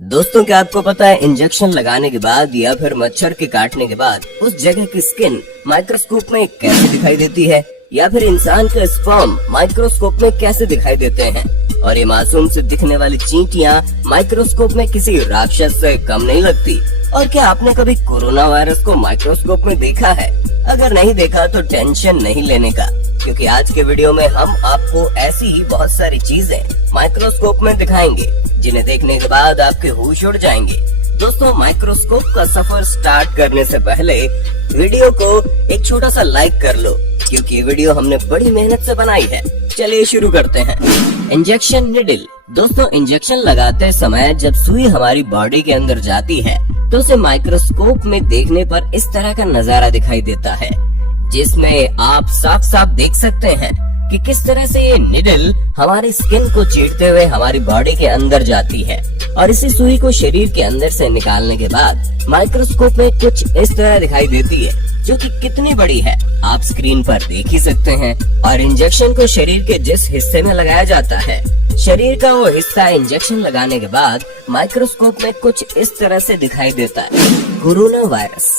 दोस्तों, क्या आपको पता है इंजेक्शन लगाने के बाद या फिर मच्छर के काटने के बाद उस जगह की स्किन माइक्रोस्कोप में कैसे दिखाई देती है, या फिर इंसान का स्पर्म माइक्रोस्कोप में कैसे दिखाई देते हैं, और ये मासूम से दिखने वाली चींटियां माइक्रोस्कोप में किसी राक्षस से कम नहीं लगती। और क्या आपने कभी कोरोना वायरस को माइक्रोस्कोप में देखा है? अगर नहीं देखा तो टेंशन नहीं लेने का, क्योंकि आज के वीडियो में हम आपको ऐसी ही बहुत सारी चीजें माइक्रोस्कोप में दिखाएंगे जिन्हें देखने के बाद आपके होश उड़ जाएंगे। दोस्तों, माइक्रोस्कोप का सफर स्टार्ट करने से पहले वीडियो को एक छोटा सा लाइक कर लो, क्योंकि ये वीडियो हमने बड़ी मेहनत से बनाई है। चलिए शुरू करते हैं। Injection needle. दोस्तों, इंजेक्शन लगाते समय जब सुई हमारी बॉडी के अंदर जाती है तो उसे माइक्रोस्कोप में देखने पर इस तरह का नजारा दिखाई देता है, जिसमें आप साफ साफ देख सकते हैं कि किस तरह से ये निडल हमारी स्किन को चीरते हुए हमारी बॉडी के अंदर जाती है, और इसी सुई को शरीर के अंदर से निकालने के बाद माइक्रोस्कोप में कुछ इस तरह दिखाई देती है, जो कि कितनी बड़ी है आप स्क्रीन पर देख ही सकते हैं। और इंजेक्शन को शरीर के जिस हिस्से में लगाया जाता है, शरीर का वो हिस्सा इंजेक्शन लगाने के बाद माइक्रोस्कोप में कुछ इस तरह से दिखाई देता है। Corona virus.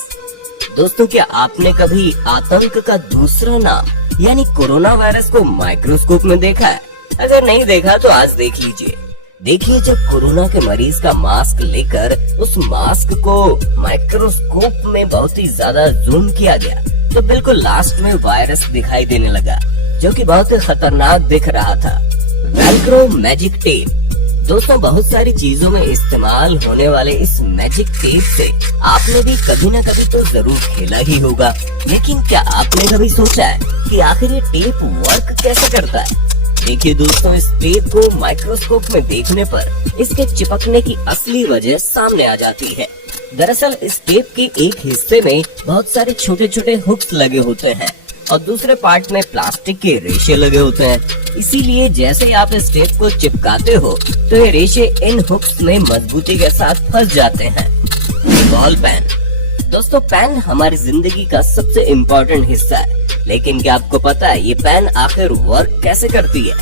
दोस्तों, क्या आपने कभी आतंक का दूसरा नाम यानी कोरोना वायरस को माइक्रोस्कोप में देखा है? अगर नहीं देखा तो आज देख लीजिए। देखिए, जब कोरोना के मरीज का मास्क लेकर उस मास्क को माइक्रोस्कोप में बहुत ही ज्यादा जूम किया गया तो बिल्कुल लास्ट में वायरस दिखाई देने लगा, जो कि बहुत ही खतरनाक दिख रहा था। Velcro magic tape. दोस्तों, बहुत सारी चीजों में इस्तेमाल होने वाले इस मैजिक टेप से आपने भी कभी न कभी तो जरूर खेला ही होगा, लेकिन क्या आपने कभी सोचा है कि आखिर ये टेप वर्क कैसे करता है? देखिए दोस्तों, इस टेप को माइक्रोस्कोप में देखने पर इसके चिपकने की असली वजह सामने आ जाती है। दरअसल इस टेप के एक हिस्से में बहुत सारे छोटे छोटे हुक्स लगे होते हैं और दूसरे पार्ट में प्लास्टिक के रेशे लगे होते हैं। इसीलिए जैसे ही आप इस टेप को चिपकाते हो तो ये रेशे इन हुक्स में मजबूती के साथ फंस जाते हैं। Ball pen. दोस्तों, पेन हमारी जिंदगी का सबसे इम्पोर्टेंट हिस्सा है, लेकिन क्या आपको पता है ये पेन आखिर वर्क कैसे करती है?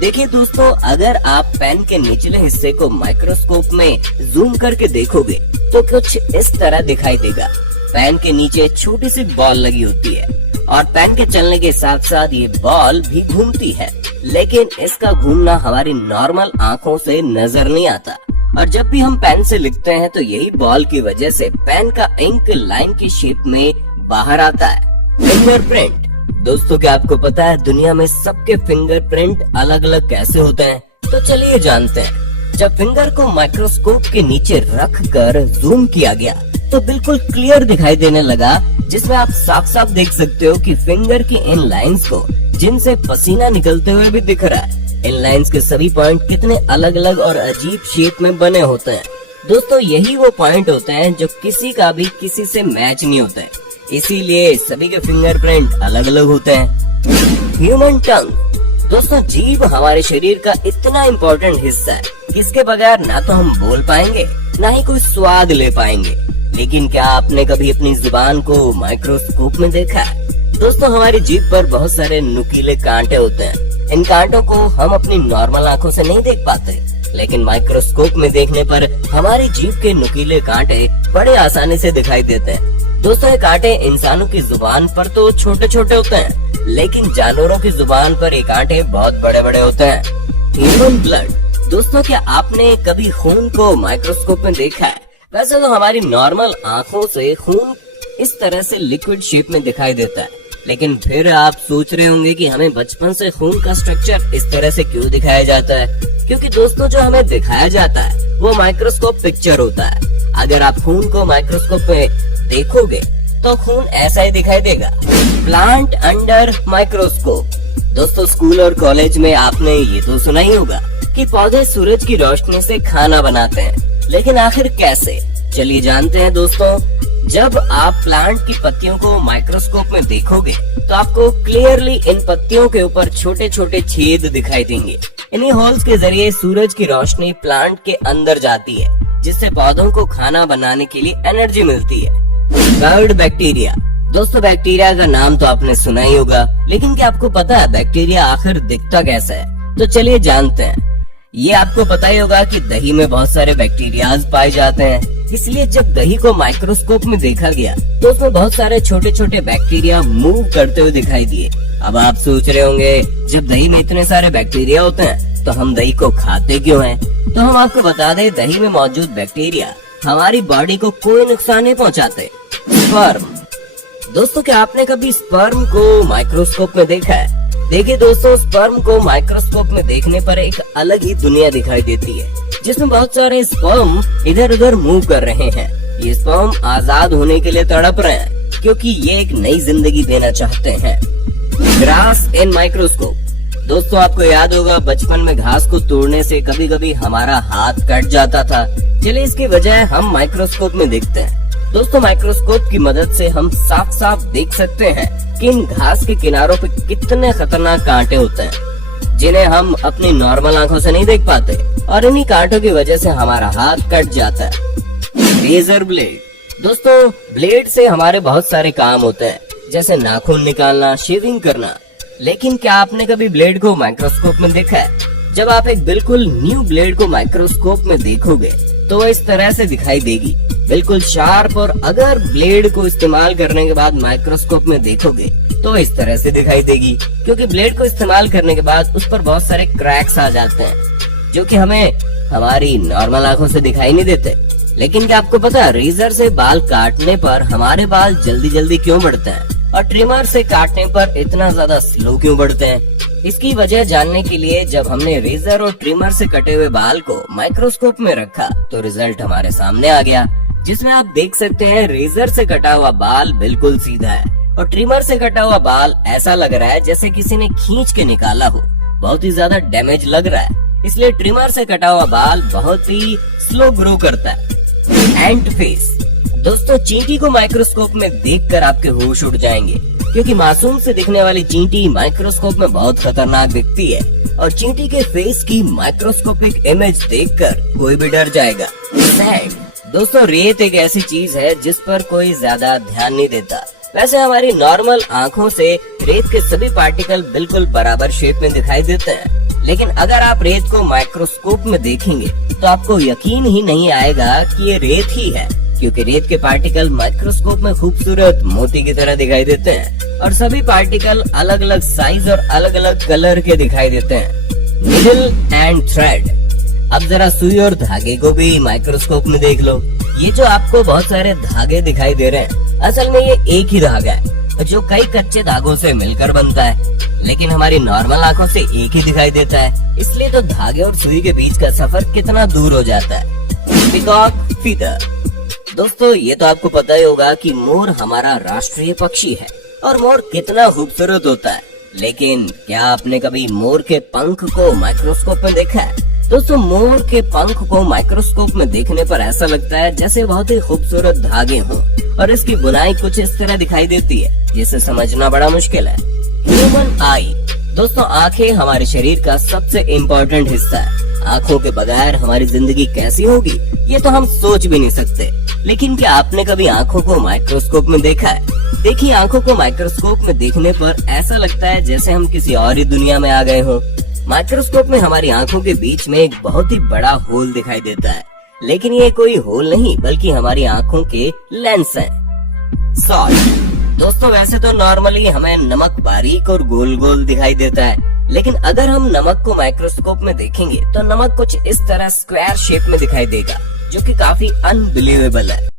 देखिए दोस्तों, अगर आप पेन के निचले हिस्से को माइक्रोस्कोप में जूम करके देखोगे तो कुछ इस तरह दिखाई देगा। पेन के नीचे छोटी सी बॉल लगी होती है और पेन के चलने के साथ साथ ये बॉल भी घूमती है, लेकिन इसका घूमना हमारी नॉर्मल आंखों से नजर नहीं आता। और जब भी हम पेन से लिखते हैं तो यही बॉल की वजह से पेन का इंक लाइन की शेप में बाहर आता है। फिंगरप्रिंट। दोस्तों, क्या आपको पता है दुनिया में सबके फिंगरप्रिंट अलग अलग कैसे होते हैं? तो चलिए जानते हैं। जब फिंगर को माइक्रोस्कोप के नीचे रख कर जूम किया गया तो बिल्कुल क्लियर दिखाई देने लगा, जिसमें आप साफ साफ देख सकते हो कि फिंगर की इन लाइंस को, जिनसे पसीना निकलते हुए भी दिख रहा है, इन लाइंस के सभी पॉइंट कितने अलग अलग और अजीब शेप में बने होते हैं। दोस्तों, यही वो पॉइंट होते हैं जो किसी का भी किसी से मैच नहीं होता है, इसीलिए सभी के फिंगरप्रिंट अलग अलग होते हैं। ह्यूमन टंग। दोस्तों, जीभ हमारे शरीर का इतना इम्पोर्टेंट हिस्सा है कि इसके बगैर ना तो हम बोल पाएंगे ना ही कोई स्वाद ले पाएंगे। लेकिन क्या आपने कभी अपनी जुबान को माइक्रोस्कोप में देखा है? दोस्तों, हमारी जीभ पर बहुत सारे नुकीले कांटे होते हैं। इन कांटों को हम अपनी नॉर्मल आंखों से नहीं देख पाते, लेकिन माइक्रोस्कोप में देखने पर हमारी जीभ के नुकीले कांटे बड़े आसानी से दिखाई देते हैं। दोस्तों, ये कांटे इंसानों की जुबान पर तो छोटे छोटे होते हैं, लेकिन जानवरों की जुबान पर ये कांटे बहुत बड़े बड़े होते हैं। Human blood. दोस्तों, क्या आपने कभी खून को माइक्रोस्कोप में देखा है? वैसे तो हमारी नॉर्मल आंखों से खून इस तरह से लिक्विड शेप में दिखाई देता है, लेकिन फिर आप सोच रहे होंगे कि हमें बचपन से खून का स्ट्रक्चर इस तरह से क्यों दिखाया जाता है? क्योंकि दोस्तों, जो हमें दिखाया जाता है वो माइक्रोस्कोप पिक्चर होता है। अगर आप खून को माइक्रोस्कोप में देखोगे तो खून ऐसा ही दिखाई देगा। Plant under microscope. दोस्तों, स्कूल और कॉलेज में आपने ये तो सुना ही होगा कि पौधे सूरज की रोशनी से खाना बनाते हैं, लेकिन आखिर कैसे? चलिए जानते हैं दोस्तों। जब आप प्लांट की पत्तियों को माइक्रोस्कोप में देखोगे तो आपको क्लियरली इन पत्तियों के ऊपर छोटे छोटे छेद दिखाई देंगे। इन्हीं होल्स के जरिए सूरज की रोशनी प्लांट के अंदर जाती है, जिससे पौधों को खाना बनाने के लिए एनर्जी मिलती है। Guard bacteria. दोस्तों, बैक्टीरिया का नाम तो आपने सुना ही होगा, लेकिन क्या आपको पता है बैक्टीरिया आखिर दिखता कैसा है? तो चलिए जानते हैं। ये आपको पता ही होगा कि दही में बहुत सारे बैक्टीरियाज पाए जाते हैं, इसलिए जब दही को माइक्रोस्कोप में देखा गया तो उसमें बहुत सारे छोटे छोटे बैक्टीरिया मूव करते हुए दिखाई दिए। अब आप सोच रहे होंगे, जब दही में इतने सारे बैक्टीरिया होते हैं तो हम दही को खाते क्यों हैं? तो हम आपको बता दें, दही में मौजूद बैक्टीरिया हमारी बॉडी को कोई नुकसान नहीं पहुंचाते। स्पर्म। दोस्तों, क्या आपने कभी स्पर्म को माइक्रोस्कोप में देखा है? देखिए दोस्तों, स्पर्म को माइक्रोस्कोप में देखने पर एक अलग ही दुनिया दिखाई देती है, जिसमें बहुत सारे स्पर्म इधर उधर मूव कर रहे हैं। ये स्पर्म आजाद होने के लिए तड़प रहे हैं, क्योंकि ये एक नई जिंदगी देना चाहते हैं। ग्रास इन माइक्रोस्कोप। दोस्तों, आपको याद होगा बचपन में घास को तोड़ने से कभी कभी हमारा हाथ कट जाता था। चलिए इसकी वजह हम माइक्रोस्कोप में देखते हैं। दोस्तों, माइक्रोस्कोप की मदद से हम साफ साफ देख सकते हैं कि इन घास के किनारों पे कितने खतरनाक कांटे होते हैं, जिन्हें हम अपनी नॉर्मल आंखों से नहीं देख पाते, और इन्हीं कांटों की वजह से हमारा हाथ कट जाता है। Razor blade. दोस्तों, ब्लेड से हमारे बहुत सारे काम होते हैं, जैसे नाखून निकालना, शेविंग करना। लेकिन क्या आपने कभी ब्लेड को माइक्रोस्कोप में देखा है? जब आप एक बिल्कुल न्यू ब्लेड को माइक्रोस्कोप में देखोगे तो वह इस तरह से दिखाई देगी, बिल्कुल शार्प। और अगर ब्लेड को इस्तेमाल करने के बाद माइक्रोस्कोप में देखोगे तो इस तरह से दिखाई देगी, क्योंकि ब्लेड को इस्तेमाल करने के बाद उस पर बहुत सारे क्रैक्स आ जाते हैं, जो कि हमें हमारी नॉर्मल आंखों से दिखाई नहीं देते। लेकिन क्या आपको पता है, रेजर से बाल काटने पर हमारे बाल जल्दी जल्दी क्यों बढ़ते हैं और ट्रिमर से काटने पर इतना ज्यादा स्लो क्यों बढ़ते हैं? इसकी वजह जानने के लिए जब हमने रेजर और ट्रिमर से कटे हुए बाल को माइक्रोस्कोप में रखा तो रिजल्ट हमारे सामने आ गया, जिसमें आप देख सकते हैं रेजर से कटा हुआ बाल बिल्कुल सीधा है और ट्रिमर से कटा हुआ बाल ऐसा लग रहा है जैसे किसी ने खींच के निकाला हो। बहुत ही ज्यादा डैमेज लग रहा है, इसलिए ट्रिमर से कटा हुआ बाल बहुत ही स्लो ग्रो करता है। एंट फेस। दोस्तों, चींटी को माइक्रोस्कोप में देखकर आपके होश उड़ जाएंगे, क्योंकि मासूम से दिखने वाली चींटी माइक्रोस्कोप में बहुत खतरनाक दिखती है, और चींटी के फेस की माइक्रोस्कोपिक इमेज देखकर कोई भी डर जाएगा। सैंड। दोस्तों, रेत एक ऐसी चीज है जिस पर कोई ज्यादा ध्यान नहीं देता। वैसे हमारी नॉर्मल आंखों से रेत के सभी पार्टिकल बिल्कुल बराबर शेप में दिखाई देते हैं, लेकिन अगर आप रेत को माइक्रोस्कोप में देखेंगे तो आपको यकीन ही नहीं आएगा कि ये रेत ही है, क्योंकि रेत के पार्टिकल माइक्रोस्कोप में खूबसूरत मोती की तरह दिखाई देते हैं, और सभी पार्टिकल अलग अलग साइज और अलग अलग कलर के दिखाई देते हैं। Needle and thread. अब जरा सुई और धागे को भी माइक्रोस्कोप में देख लो। ये जो आपको बहुत सारे धागे दिखाई दे रहे हैं, असल में ये एक ही धागा है जो कई कच्चे धागों से मिलकर बनता है, लेकिन हमारी नॉर्मल आंखों से एक ही दिखाई देता है। इसलिए तो धागे और सुई के बीच का सफर कितना दूर हो जाता है। Peacock feather. दोस्तों, ये तो आपको पता ही होगा कि मोर हमारा राष्ट्रीय पक्षी है और मोर कितना खूबसूरत होता है, लेकिन क्या आपने कभी मोर के पंख को माइक्रोस्कोप में देखा है? दोस्तों, मोर के पंख को माइक्रोस्कोप में देखने पर ऐसा लगता है जैसे बहुत ही खूबसूरत धागे हों, और इसकी बुनाई कुछ इस तरह दिखाई देती है जिसे समझना बड़ा मुश्किल है। ह्यूमन आई। दोस्तों, आंखें हमारे शरीर का सबसे इम्पोर्टेंट हिस्सा है। आंखों के बगैर हमारी जिंदगी कैसी होगी, ये तो हम सोच भी नहीं सकते। लेकिन क्या आपने कभी आंखों को माइक्रोस्कोप में देखा है? देखिए, आंखों को माइक्रोस्कोप में देखने पर ऐसा लगता है जैसे हम किसी और ही दुनिया में आ गए हों। माइक्रोस्कोप में हमारी आंखों के बीच में एक बहुत ही बड़ा होल दिखाई देता है, लेकिन ये कोई होल नहीं बल्कि हमारी आंखों के लेंस हैं। सॉल्ट। दोस्तों, वैसे तो नॉर्मली हमें नमक बारीक और गोल गोल दिखाई देता है, लेकिन अगर हम नमक को माइक्रोस्कोप में देखेंगे तो नमक कुछ इस तरह स्क्वायर शेप में दिखाई देगा, जो कि काफी अनबिलीवेबल है।